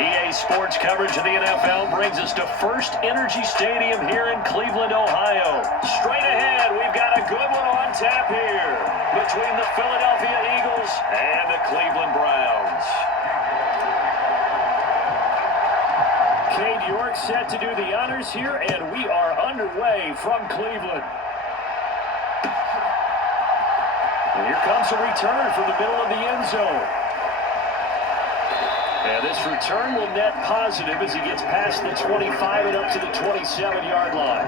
EA Sports coverage of the NFL brings us to First Energy Stadium here in Cleveland, Ohio. Straight ahead, we've got a good one on tap here between the Philadelphia Eagles and the Cleveland Browns. Cade York set to do the honors here, and we are underway from Cleveland. And here comes a return from the middle of the end zone. And this return will net positive as he gets past the 25 and up to the 27-yard line.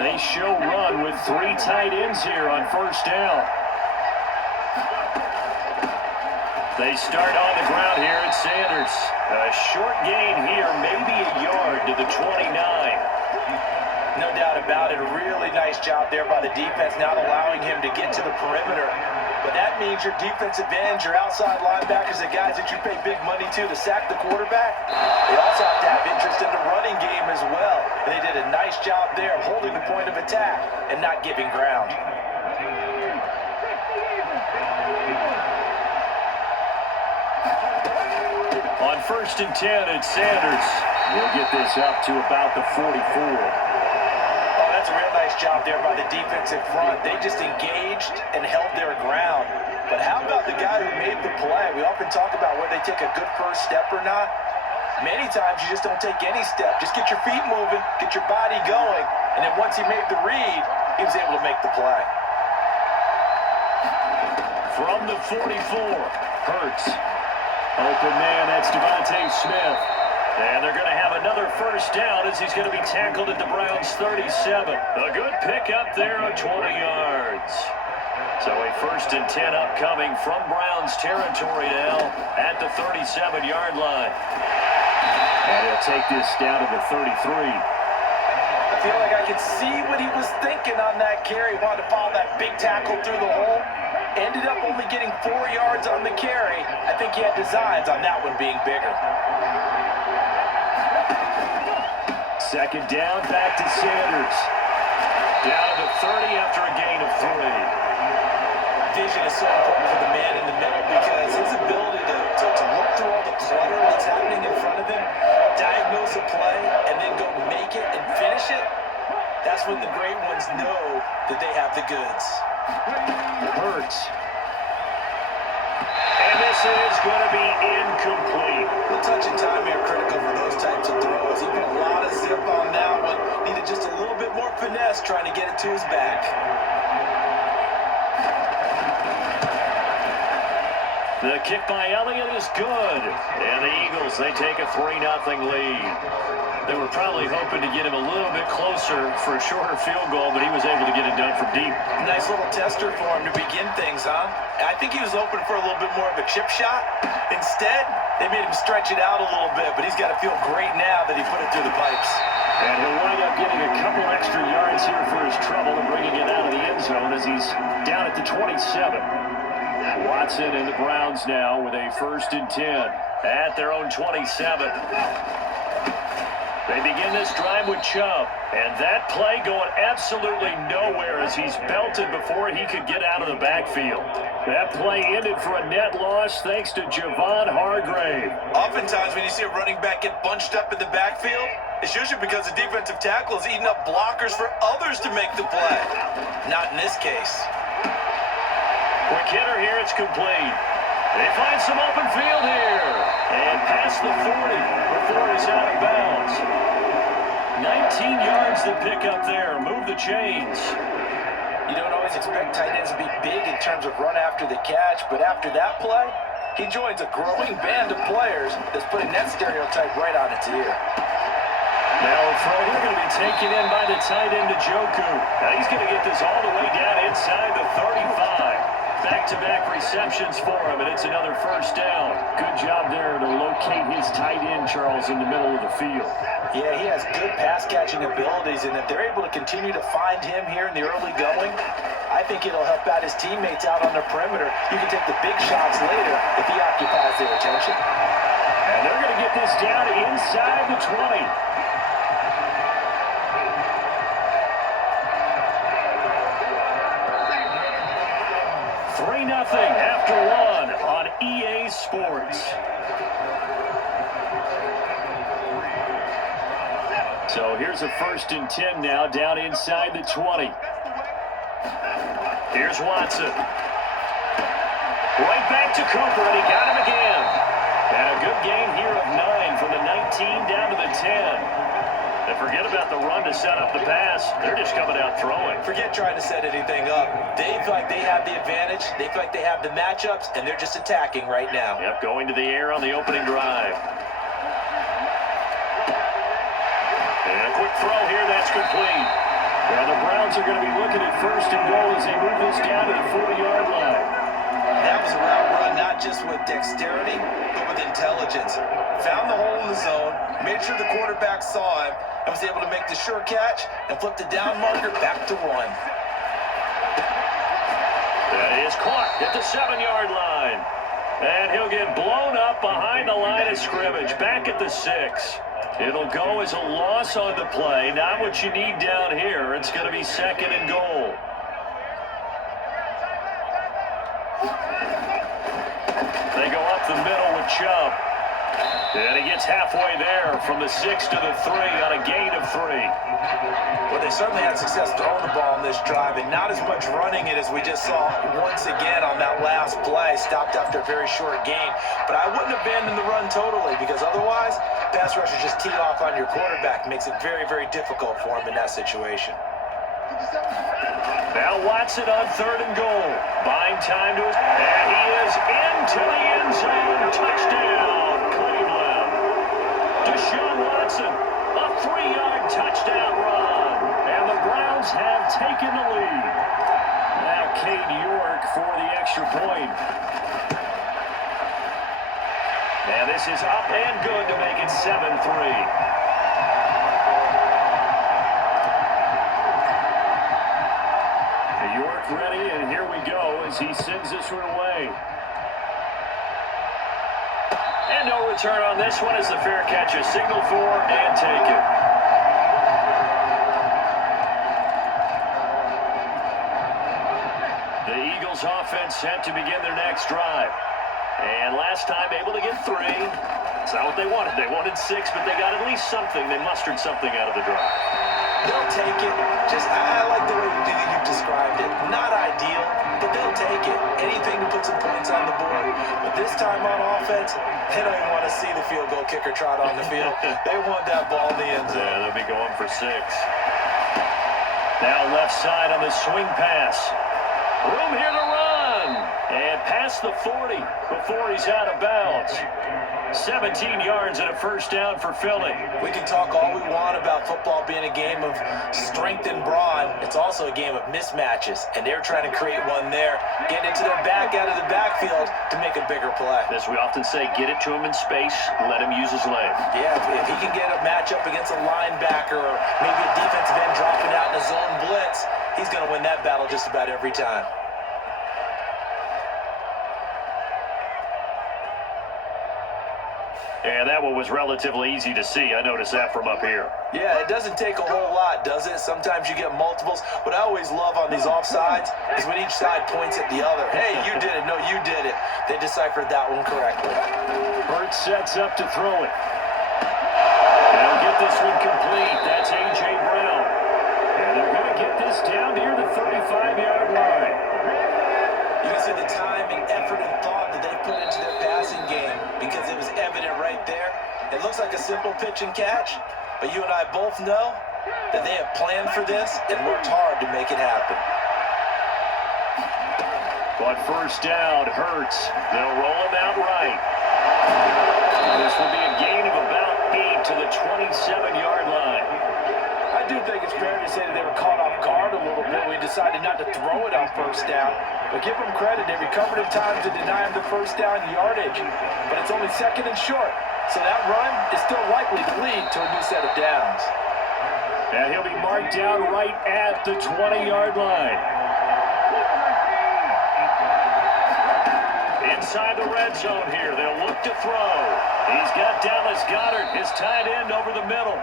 They show run with 3 tight ends here on first down. They start on the ground here at Sanders. A short gain here, maybe a yard to the 29. No doubt about it. A really nice job there by the defense, not allowing him to get to the perimeter. But that means your defensive ends, your outside linebackers, the guys that you pay big money to sack the quarterback, they also have to have interest in the running game as well. And they did a nice job there of holding the point of attack and not giving ground. On 1st and 10, it's Sanders. We'll get this up to about the 44. That's a real nice job there by the defensive front. They just engaged and held their ground. But how about the guy who made the play? We often talk about whether they take a good first step or not. Many times you just don't take any step. Just get your feet moving, get your body going, and then once he made the read, he was able to make the play. From the 44, Hurts. Open man, that's Devontae Smith. And they're going to have another first down as he's going to be tackled at the Browns' 37. A good pickup there of 20 yards. So a 1st and 10 upcoming from Browns territory now at the 37-yard line. And he'll take this down to the 33. I feel like I could see what he was thinking on that carry. Wanted to follow that big tackle through the hole. Ended up only getting 4 yards on the carry. I think he had designs on that one being bigger. Second down, back to Sanders. Down to 30 after a gain of 3. Vision is so important for the man in the middle because his ability to look through all the clutter that's happening in front of him, diagnose a play, and then go make it and finish it, that's when the great ones know that they have the goods. Hurts. And this is going to be incomplete. The touch and time here critical for those types of throws. He put a lot of zip on that one. Needed just a little bit more finesse trying to get it to his back. The kick by Elliott is good. And the Eagles, they take a 3-0 lead. They were probably hoping to get him a little bit closer for a shorter field goal, but he was able to get it done from deep. Nice little tester for him to begin things, huh? I think he was open for a little bit more of a chip shot. Instead, they made him stretch it out a little bit, but he's got to feel great now that he put it through the pipes. And he'll wind up getting a couple extra yards here for his trouble and bringing it out of the end zone as he's down at the 27. Watson and the Browns now with a 1st and 10 at their own 27. They begin this drive with Chubb, and that play going absolutely nowhere as he's belted before he could get out of the backfield. That play ended for a net loss thanks to Javon Hargrave. Oftentimes when you see a running back get bunched up in the backfield, it's usually because the defensive tackle is eating up blockers for others to make the play. Not in this case. Quick hitter here, it's complete. They find some open field here. And past the 40 before he's out of bounds. 19 yards to pick up there. Move the chains. You don't always expect tight ends to be big in terms of run after the catch, but after that play, he joins a growing band of players that's putting that stereotype right on its ear. Now a throw here going to be taken in by the tight end Njoku. Now he's going to get this all the way down inside the 35. Back-to-back receptions for him, and it's another first down. Good job there to locate his tight end, Charles, in the middle of the field. Yeah, he has good pass-catching abilities, and if they're able to continue to find him here in the early going, I think it'll help out his teammates out on the perimeter. You can take the big shots later if he occupies their attention. And they're going to get this down inside the 20. 3-0 after one on Sports. So here's a 1st and 10 now, down inside the 20. Here's Watson. Right back to Cooper, and he got him again. And a good gain here of 9 from the 19 down to the 10. And forget about the run to set up the pass. They're just coming out throwing. Forget trying to set anything up. They feel like they have the advantage. They feel like they have the matchups, and they're just attacking right now. Yep, going to the air on the opening drive. And a quick throw here, that's complete. Well, the Browns are going to be looking at 1st and goal as they move this down to the 40-yard line. That was a route run, not just with dexterity, but with intelligence. Found the hole in the zone, made sure the quarterback saw him, and was able to make the sure catch and flip the down marker back to 1. That is caught at the 7-yard line. And he'll get blown up behind the line of scrimmage, back at the 6. It'll go as a loss on the play. Not what you need down here. It's going to be 2nd and goal. They go up the middle with Chubb. And he gets halfway there from the 6 to the 3 on a gain of 3. Well, they certainly had success throwing the ball on this drive, and not as much running it as we just saw once again on that last play. Stopped after a very short gain. But I wouldn't abandon the run totally, because otherwise, pass rushers just tee off on your quarterback. Makes it very, very difficult for him in that situation. Now Watson on 3rd and goal. Buying time to his... And he is into the end zone. Touchdown, Cleveland. Deshaun Watson, a 3-yard touchdown run. And the Browns have taken the lead. Now Cade York for the extra point. And this is up and good to make it 7-3. York ready, and here we go as he sends this one away. And no return on this one as the fair catch is signaled for and taken. The Eagles offense set to begin their next drive. And last time able to get 3. It's not what they wanted. They wanted 6, but they got at least something. They mustered something out of the drive. They'll take it. I like the way you've described it. Not ideal, but they'll take it. Anything to put some points on the board. But this time on offense, they don't even want to see the field goal kicker trot on the field. They want that ball in the end zone. Yeah, they'll be going for 6. Now left side on the swing pass. Room here to run. And past the 40 before he's out of bounds. 17 yards and a 1st down for Philly. We can talk all we want about football being a game of strength and brawn. It's also a game of mismatches, and they're trying to create one there. Get into their back out of the backfield to make a bigger play. As we often say, get it to him in space, let him use his leg. Yeah, if he can get a matchup against a linebacker or maybe a defensive end dropping out in a zone blitz, he's going to win that battle just about every time. And that one was relatively easy to see. I noticed that from up here. Yeah, it doesn't take a whole lot, does it? Sometimes you get multiples. What I always love on these offsides is when each side points at the other. Hey, you did it. No, you did it. They deciphered that one correctly. Hurts sets up to throw it. They'll get this one complete. That's A.J. Brown. And they're going to get this down near the 35-yard line. You can see the time and effort and thought that they put into their passing game because it was evident right there. It looks like a simple pitch and catch, but you and I both know that they have planned for this and worked hard to make it happen. But 1st down, Hurts. They'll roll him out right. This will be a gain of about 8 to the 27-yard line. I do think it's fair to say that they were caught off guard a little bit. We decided not to throw it on 1st down. But give them credit. They recovered in time to deny him the 1st down yardage. But it's only 2nd and short. So that run is still likely to lead to a new set of downs. And he'll be marked down right at the 20-yard line. Inside the red zone here. They'll look to throw. He's got Dallas Goedert, his tight end, over the middle.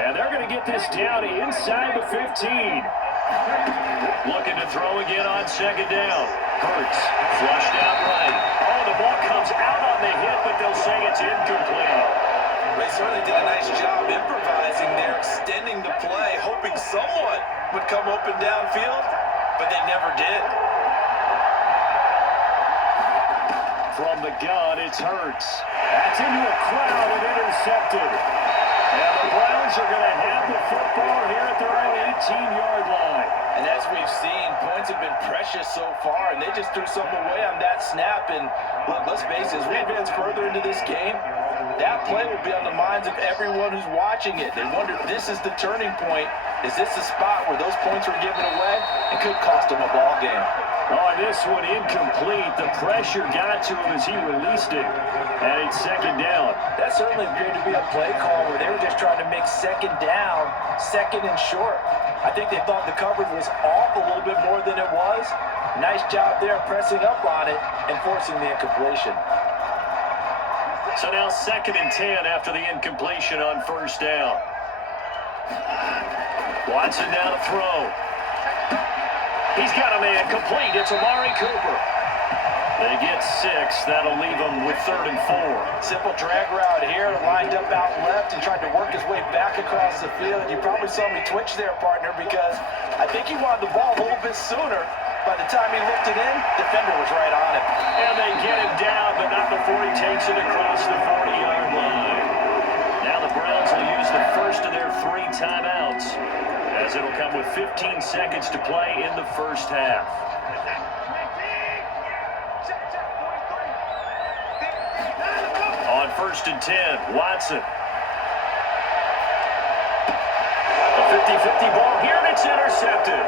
And they're going to get this down inside the 15. Looking to throw again on 2nd down. Hurts flushed out right. Oh, the ball comes someone would come open downfield, but they never did. From the gun, it's Hurts. That's into a crowd and intercepted. And the Browns are going to have the football here at their own 18-yard line. And as we've seen, points have been precious so far, and they just threw something away on that snap. And look, let's face it, as we advance further into this game, that play will be on the minds of everyone who's watching it. They wonder if this is the turning point. Is this the spot where those points were given away? It could cost them a ball game. Oh, this one incomplete. The pressure got to him as he released it. And it's second down. That certainly appeared to be a play call where they were just trying to make second down, second and short. I think they thought the coverage was off a little bit more than it was. Nice job there pressing up on it and forcing the incompletion. So now second and 10 after the incompletion on first down. Watson now to throw. He's got a man complete. It's Amari Cooper. They get 6. That'll leave them with 3rd and 4. Simple drag route here. Lined up out left and tried to work his way back across the field. You probably saw me twitch there, partner, because I think he wanted the ball a little bit sooner. By the time he looked it in, defender was right on him. And they get him down, but not before he takes it across the 40-yard line. Now the Browns will use the first of their 3 timeouts, as it'll come with 15 seconds to play in the first half. On 1st and 10, Watson. A 50-50 ball here, and it's intercepted.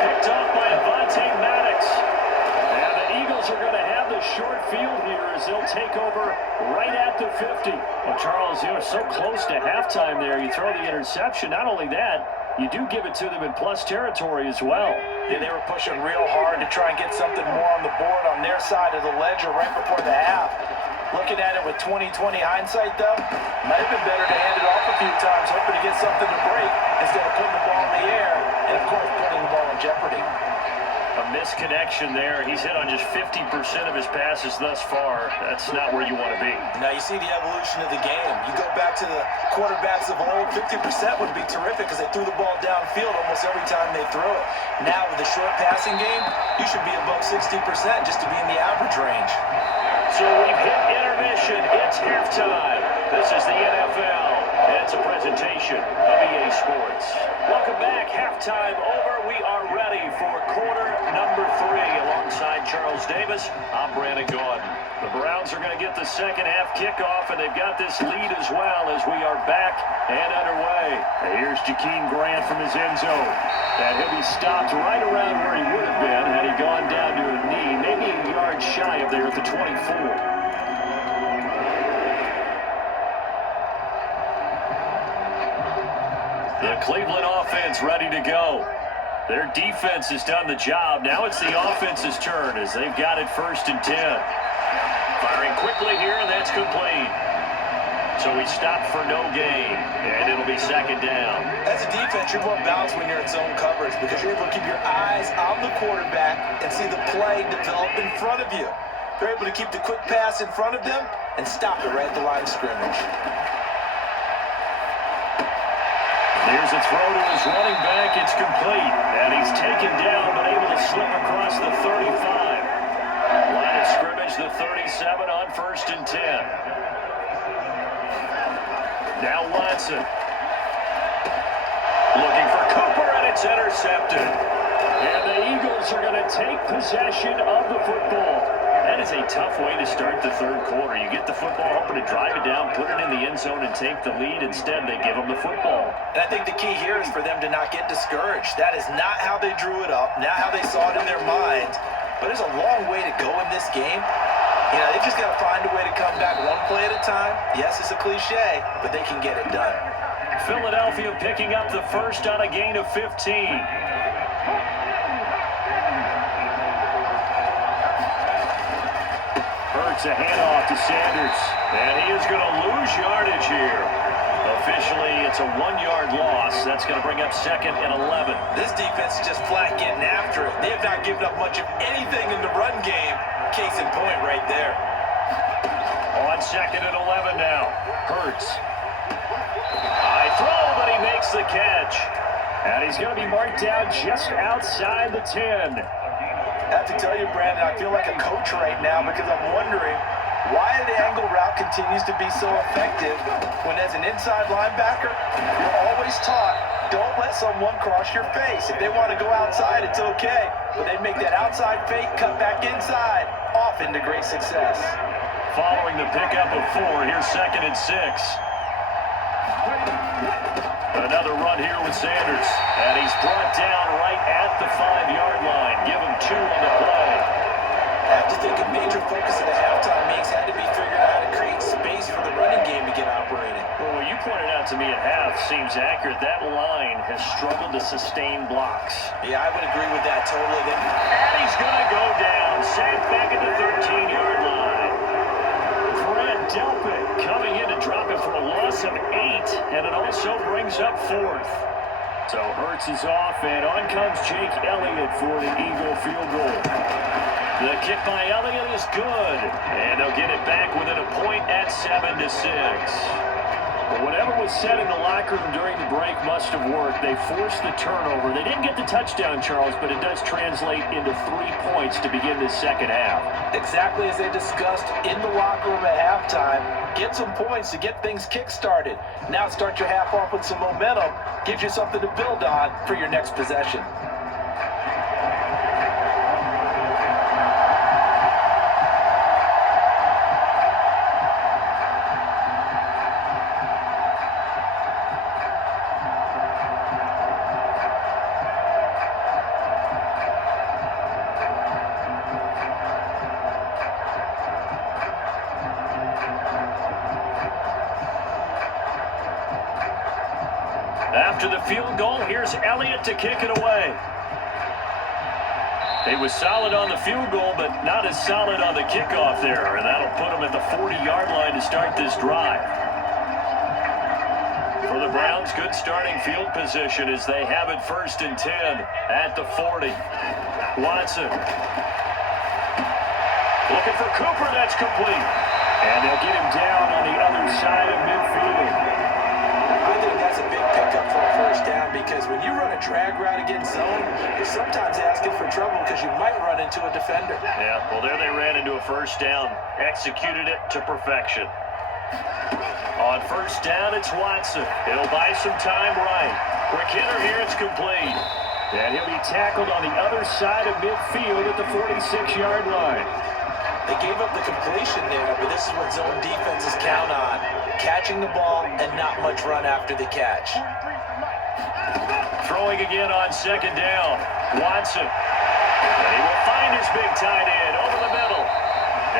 Picked off by Avonte Maddox. And the Eagles are going to have the short field here as they'll take over right at the 50. Well, Charles, you are so close to halftime there. You throw the interception. Not only that, you do give it to them in plus territory as well. Yeah, they were pushing real hard to try and get something more on the board on their side of the ledger right before the half. Looking at it with 20/20 hindsight, though, might have been better to hand it off a few times, hoping to get something to break instead of putting the ball in the air and, of course, putting the ball in jeopardy. A misconnection there. He's hit on just 50% of his passes thus far. That's not where you want to be. Now, you see the evolution of the game. You go back to the quarterbacks of old, 50% would be terrific because they threw the ball downfield almost every time they threw it. Now, with the short passing game, you should be above 60% just to be in the average range. So we've hit intermission. It's halftime. This is the NFL, and it's a presentation of EA Sports. Welcome back. Halftime over. We are ready for quarter number 3. Alongside Charles Davis, I'm Brandon Gordon. The Browns are going to get the second half kickoff, and they've got this lead as well as we are back and underway. Here's Jakeem Grant from his end zone. And he'll be stopped right around where he would have been had he gone down to a knee, maybe a yard shy of there at the 24. The Cleveland offense ready to go. Their defense has done the job. Now it's the offense's turn as they've got it 1st and 10. Firing quickly here, and that's complete. So he stopped for no gain, and it'll be second down. As a defense, you're more balanced when you're in zone coverage because you're able to keep your eyes on the quarterback and see the play develop in front of you. They're able to keep the quick pass in front of them and stop it right at the line of scrimmage. Here's a throw to his running back. It's complete. And he's taken down, but able to slip across the 35. Line of scrimmage, the 37 on 1st and 10. Now Watson. Looking for Cooper, and it's intercepted. And the Eagles are going to take possession of the football. That is a tough way to start the 3rd quarter. You get the football, hoping to drive it down, put it in the end zone, and take the lead. Instead, they give them the football. And I think the key here is for them to not get discouraged. That is not how they drew it up, not how they saw it in their minds. But there's a long way to go in this game. You know, they just got to find a way to come back one play at a time. Yes, it's a cliche, but they can get it done. Philadelphia picking up the first on a gain of 15. Hurts a handoff to Sanders, and he is going to lose yardage here. Officially, it's a 1-yard loss. That's going to bring up 2nd and 11. This defense is just flat getting after it. They have not given up much of anything in the run game. Case in point right there. On 2nd and 11 now. Hurts. High throw, but he makes the catch. And he's going to be marked down just outside the 10. I have to tell you, Brandon, I feel like a coach right now because I'm wondering why the angle route continues to be so effective when as an inside linebacker, you're always taught, don't let someone cross your face. If they want to go outside, it's okay. But they make that outside fake, cut back inside, off into great success. Following the pickup of 4, here's 2nd and 6. Another run here with Sanders. And he's brought down right at the 5-yard line. Give him 2 on the play. I have to think a major focus of the halftime meetings had to be figuring out how to create space for the running game to get operating. Well, what you pointed out to me at half seems accurate. That line has struggled to sustain blocks. Yeah, I would agree with that totally. And he's going to go down. Sacked back at the 13-yard line. Delpit coming in to drop it for a loss of 8, and it also brings up 4th. So Hurts is off, and on comes Jake Elliott for the Eagle field goal. The kick by Elliott is good, and they'll get it back within a point at 7-6. But whatever was said in the locker room during the break must have worked. They forced the turnover. They didn't get the touchdown, Charles, but it does translate into 3 points to begin the second half. Exactly as they discussed in the locker room at halftime. Get some points to get things kick-started. Now start your half off with some momentum. Gives you something to build on for your next possession. After the field goal, here's Elliott to kick it away. He was solid on the field goal, but not as solid on the kickoff there, and that'll put him at the 40-yard line to start this drive. For the Browns, good starting field position as they have it 1st and 10 at the 40. Watson. Looking for Cooper, that's complete. And they'll get him down on the other side of midfield. I think that's a big pickup for a 1st down because when you run a drag route against zone, you're sometimes asking for trouble because you might run into a defender. Yeah, well, there they ran into a 1st down. Executed it to perfection. On 1st down, it's Watson. He'll buy some time right. Quick hitter here, it's complete. And he'll be tackled on the other side of midfield at the 46-yard line. They gave up the completion there, but this is what zone defenses count on. Catching the ball and not much run after the catch. Throwing again on 2nd down. Watson. And he will find his big tight end over the middle.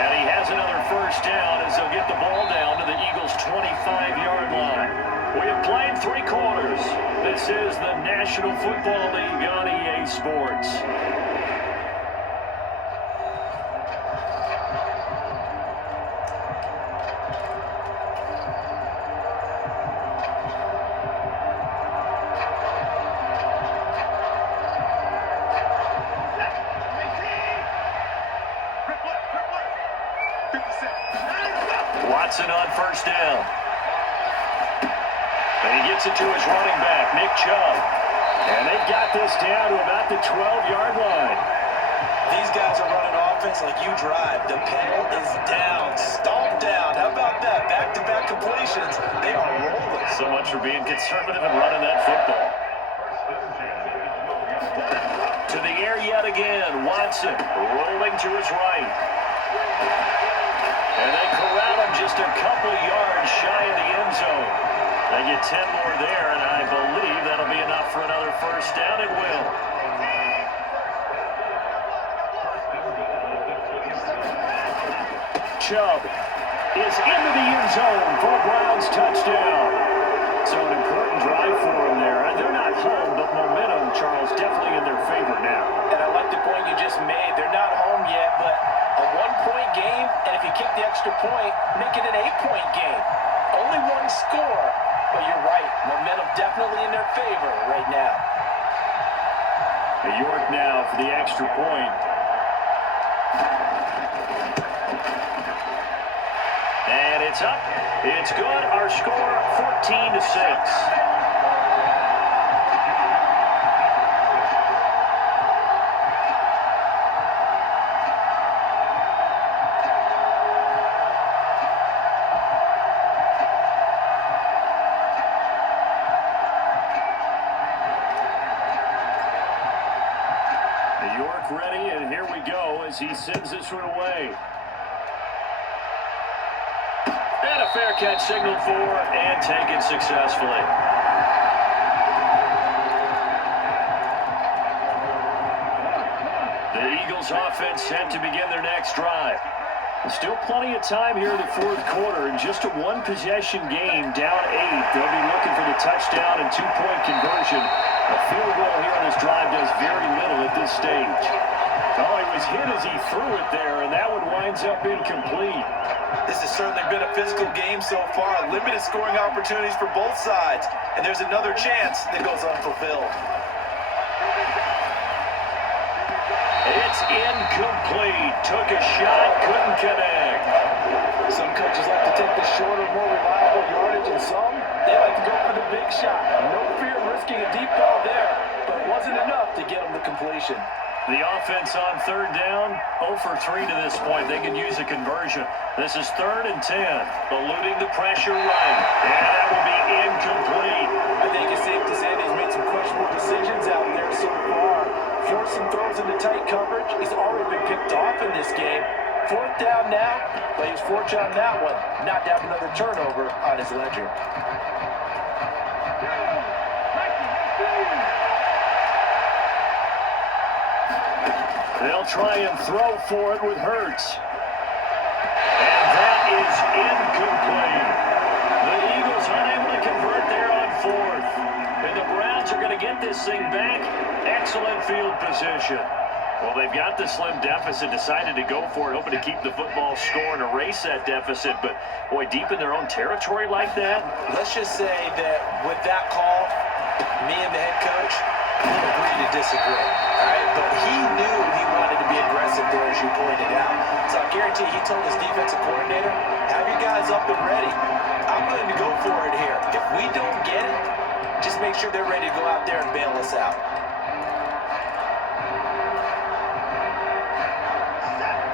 And he has another 1st down as they'll get the ball down to the Eagles' 25-yard line. We have played 3 quarters. This is the National Football League on EA Sports. Watson on 1st down. And he gets it to his running back, Nick Chubb. And they've got this down to about the 12-yard line. These guys are running offense like you drive. The pedal is down, stomped down. How about that? Back-to-back completions. They are rolling. So much for being conservative and running that football. To the air yet again. Watson rolling to his right. And they corral him just a couple yards shy of the end zone. They get 10 more there, and I believe that'll be enough for another 1st down. It will. Chubb is into the end zone for a Browns touchdown. So an important drive for them there. They're not home, but momentum, Charles, definitely in their favor now. And I like the point you just made. They're not home yet, but a 1-point game, and if you kick the extra point, make it an 8-point game. Only 1 score, but you're right. Momentum definitely in their favor right now. York now for the extra point. And it's up. It's good. Our score, 14-6. as he sends this one away. And a fair catch signaled for and taken successfully. The Eagles offense set to begin their next drive. Still plenty of time here in the fourth quarter. In just a one-possession game, down 8. They'll be looking for the touchdown and two-point conversion. A field goal here on this drive does very little at this stage. Oh, he was hit as he threw it there, and that one winds up incomplete. This has certainly been a physical game so far. Limited scoring opportunities for both sides. And there's another chance that goes unfulfilled. It's incomplete. Took a shot, couldn't connect. Some coaches like to take the shorter, more reliable yardage, and some, they like to go for the big shot. No fear of risking a deep ball there, but it wasn't enough to get them the completion. The offense on third down, 0 for 3 to this point. They can use a conversion. This is 3rd and 10. Eluding the pressure right. And that will be incomplete. I think it's safe to say that he's made some questionable decisions out there so far. Forcing throws into tight coverage. He's already been picked off in this game. 4th down now, but he's fortunate on that one. Not to have another turnover on his ledger. They'll try and throw for it with Hurts. And that is incomplete. The Eagles unable to convert there on 4th. And the Browns are going to get this thing back. Excellent field position. Well, they've got the slim deficit, decided to go for it, hoping to keep the football score and erase that deficit. But, boy, deep in their own territory like that. Let's just say that with that call, me and the head coach will agree to disagree. All right? But he knew he wanted to be aggressive there, as you pointed out. So I guarantee he told his defensive coordinator, have your guys up and ready. I'm going to go for it here. If we don't get it, just make sure they're ready to go out there and bail us out.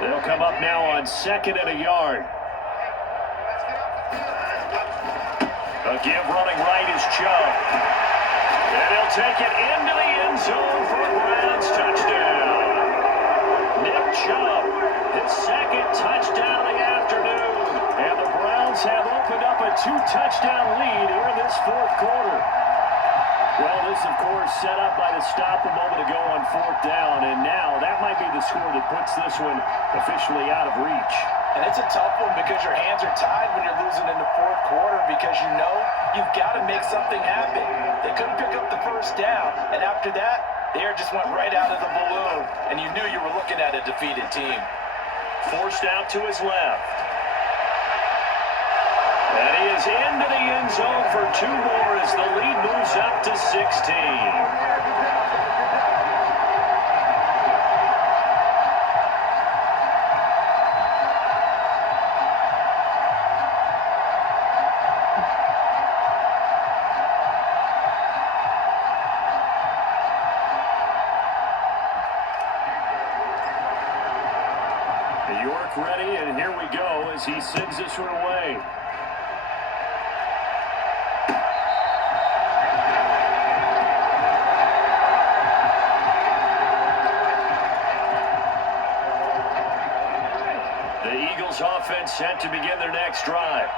They'll come up now on 2nd and a yard. A give running right is Chubb. And he'll take it into the end zone for a Browns touchdown. Nick Chubb, his 2nd touchdown of the afternoon. And the Browns have opened up a 2-touchdown lead here in this fourth quarter. Well, this, of course, set up by the stop a moment ago on 4th down, and now that might be the score that puts this one officially out of reach. And it's a tough one because your hands are tied when you're losing in the fourth quarter because you know you've got to make something happen. They couldn't pick up the 1st down, and after that, the air just went right out of the balloon, and you knew you were looking at a defeated team. Forced out to his left. And he is into the end zone for 2 more as the lead moves up to 16. York ready, and here we go as he sends this one away. Offense set to begin their next drive.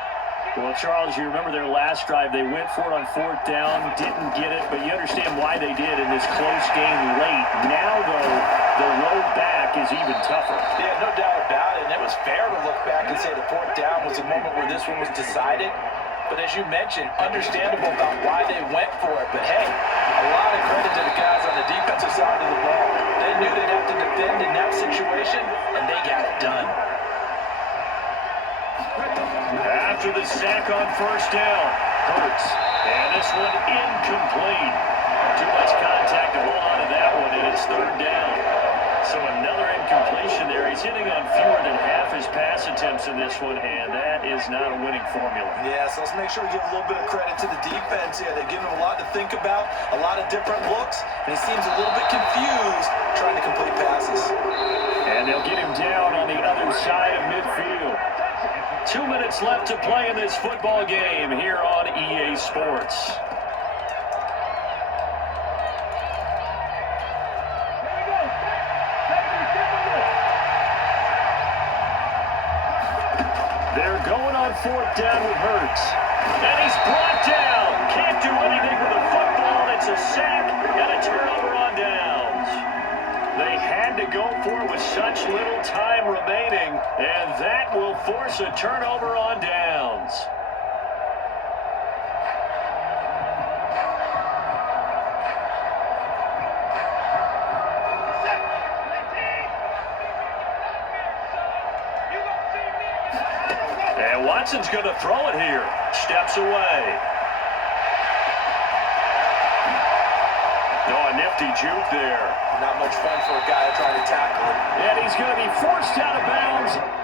Well, Charles, you remember their last drive. They went for it on 4th down, didn't get it, but you understand why they did in this close game late. Now, though, the road back is even tougher. Yeah, no doubt about it. And it was fair to look back and say the 4th down was the moment where this one was decided. But as you mentioned, understandable about why they went for it. But, hey, a lot of credit to the guys on the defensive side of the ball. They knew they'd have to defend in that situation, and they got it done. After the sack on 1st down, Hurts. And this one incomplete. Too much contact to hold on to that one, and it's 3rd down. So another incompletion there. He's hitting on fewer than half his pass attempts in this one, and that is not a winning formula. Yeah, so let's make sure we give a little bit of credit to the defense here. They've given him a lot to think about, a lot of different looks, and he seems a little bit confused trying to complete passes. And they'll get him down on the other side of midfield. 2 minutes left to play in this football game here on EA Sports. They're going on fourth down with Hurts. And he's brought down. Can't do anything with the football. It's a sack and a turnover on downs. They had to go for it with such little time remaining, and that will force a turnover on downs. And Watson's going to throw it here. Steps away. Oh, a nifty juke there. Not much fun for a guy trying to tackle it. And he's going to be forced out of bounds